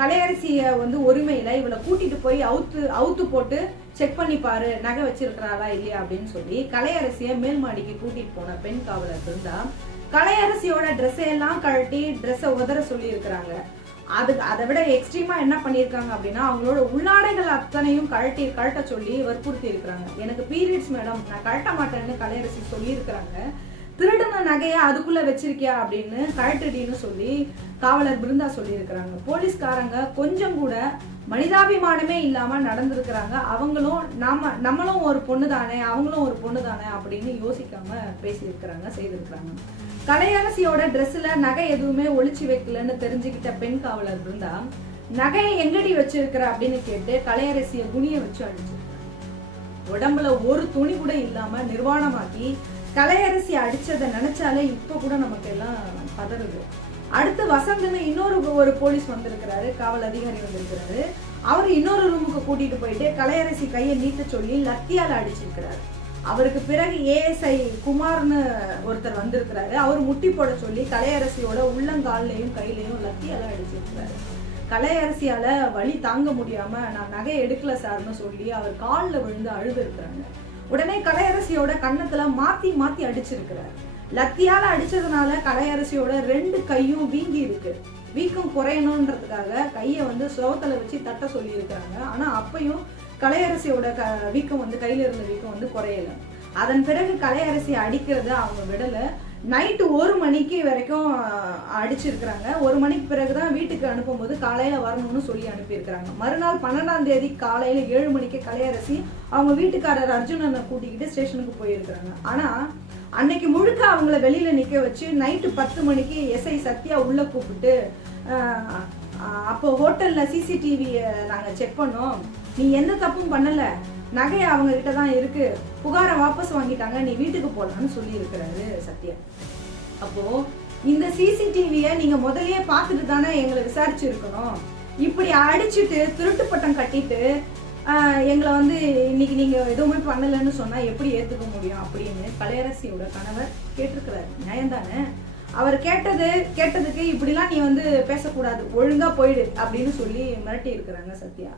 கலையரசிய வந்து உரிமையில இவளை கூட்டிட்டு போய் அவுத்து போட்டு செக் பண்ணி பாரு நகை வச்சிருக்கிறாளா இல்லையா அப்படின்னு சொல்லி கலையரசிய மேல் மாடிக்கு கூட்டிட்டு போன பெண் காவலர் இருந்தா கலையரசியோட ட்ரெஸ்ஸை எல்லாம் கழட்டி ட்ரெஸ்ஸை உதற சொல்லி இருக்கிறாங்க. அதை விட எக்ஸ்ட்ரீமா என்ன பண்ணிருக்காங்க அப்படின்னா அவங்களோட உள்ளாடைகள் அத்தனையும் கழட்ட சொல்லி வற்புறுத்தி இருக்கிறாங்க. எனக்கு பீரியட்ஸ் மேடம், நான் கழட்ட மாட்டேன்னு கலையரசி சொல்லி இருக்கிறாங்க. திருடன நகைய அதுக்குள்ள வச்சிருக்கியா அப்படின்னு கழட்டுடின்னு சொல்லி காவலர் பிருந்தா சொல்லி இருக்கிறாங்க. போலீஸ்காரங்க கொஞ்சம் கூட மனிதாபிமானமே இல்லாம நடந்திருக்கிறாங்க. அவங்களும் நம்மளும் ஒரு பொண்ணு தானே, அவங்களும் ஒரு பொண்ணு தானே அப்படின்னு யோசிக்காம பேசியிருக்கிறாங்க, செய்திருக்கிறாங்க. கலையரசியோட ட்ரெஸ்ல நகை எதுவுமே ஒளிச்சு வைக்கலன்னு தெரிஞ்சுக்கிட்ட பெண் காவலர் பிருந்தா நகையை எங்கடி வச்சிருக்கிற அப்படின்னு கேட்டு கலையரசிய குனிய வச்சு அடிச்சு உடம்புல ஒரு துணி கூட இல்லாம நிர்வாணமாக்கி கலையரசி அடிச்சதை நினைச்சாலே இப்ப கூட நமக்கு எல்லாம் பதறுது. அடுத்து வசந்தன்னு ஒரு போலீஸ் வந்திருக்கிறாரு, காவல் அதிகாரி வந்திருக்கிறாரு. அவரு இன்னொரு ரூமுக்கு கூட்டிட்டு போயிட்டு கலையரசி கையை நீட்ட சொல்லி லத்தியால அடிச்சிருக்கிறாரு. அவருக்கு பிறகு ஏஎஸ்ஐ குமார்னு ஒருத்தர் வந்திருக்கிறாரு. அவர் முட்டி போட சொல்லி கலையரசியோட உள்ளங்கால்லையும் கையிலையும் லத்தியால அடிச்சிருக்கிறாரு. கலையரசியால வலி தாங்க முடியாம நான் நகை எடுக்கல சார்னு சொல்லி அவர் காலில் விழுந்து அழுது இருக்கிறாங்க. உடனே கலையரசியோட கன்னத்துல மாத்தி அடிச்சிருக்கிறார். லத்தியால அடிச்சதுனால கலையரசியோட 2 கையும் வீங்கி இருக்கு. வீக்கம் குறையணும்ன்றதுக்காக கையை வந்து சுவத்துல வச்சு தட்ட சொல்லி இருக்கிறாங்க. ஆனா அப்பயும் கலையரசியோட வீக்கம் வந்து கையில இருந்த வீக்கம் வந்து குறையல. அதன் பிறகு கலையரசி அடிக்கிறத அவங்க விடல. நைட்டு 1 மணிக்கு வரைக்கும் அடிச்சிருக்கிறாங்க. 1 மணிக்கு பிறகுதான் வீட்டுக்கு அனுப்பும்போது காலையில வரணும்னு சொல்லி அனுப்பியிருக்கிறாங்க. மறுநாள் 12ஆம் தேதி காலையில 7 மணிக்கு கலையரசி அவங்க வீட்டுக்காரர் அர்ஜுனனை கூட்டிக்கிட்டு ஸ்டேஷனுக்கு போயிருக்கிறாங்க. ஆனா அன்னைக்கு முழுக்க அவங்கள வெளியில நிக்க வச்சு நைட்டு 10 மணிக்கு எஸ்ஐ சத்யா உள்ள கூப்பிட்டு அப்போ ஹோட்டல்ல சிசிடிவி நாங்க செக் பண்ணோம், நீ எந்த தப்பும் பண்ணல, நகை அவங்க கிட்ட தான் இருக்கு, புகாரை வாபஸ் வாங்கிட்டாங்க, நீ வீட்டுக்கு போலான்னு சொல்லி இருக்கிறாரு சத்யா. அப்போ இந்த சிசிடிவிய நீங்க முதல்லயே பார்த்துட்டு தானே எங்களை விசாரிச்சு இருக்கணும். இப்படி அடிச்சுட்டு திருட்டு பட்டம் கட்டிட்டு எங்களை வந்து இன்னைக்கு நீங்க எதுவுமே பண்ணலன்னு சொன்னா எப்படி ஏத்துக்க முடியும் அப்படின்னு கலையரசியோட கணவர் கேட்டிருக்கிறாரு. நியாயம்தானே? அவர் கேட்டதுக்கு இப்படிலாம் நீ வந்து பேசக்கூடாது, ஒழுங்கா போயிடு அப்படின்னு சொல்லி மிரட்டி இருக்கிறாங்க சத்யா.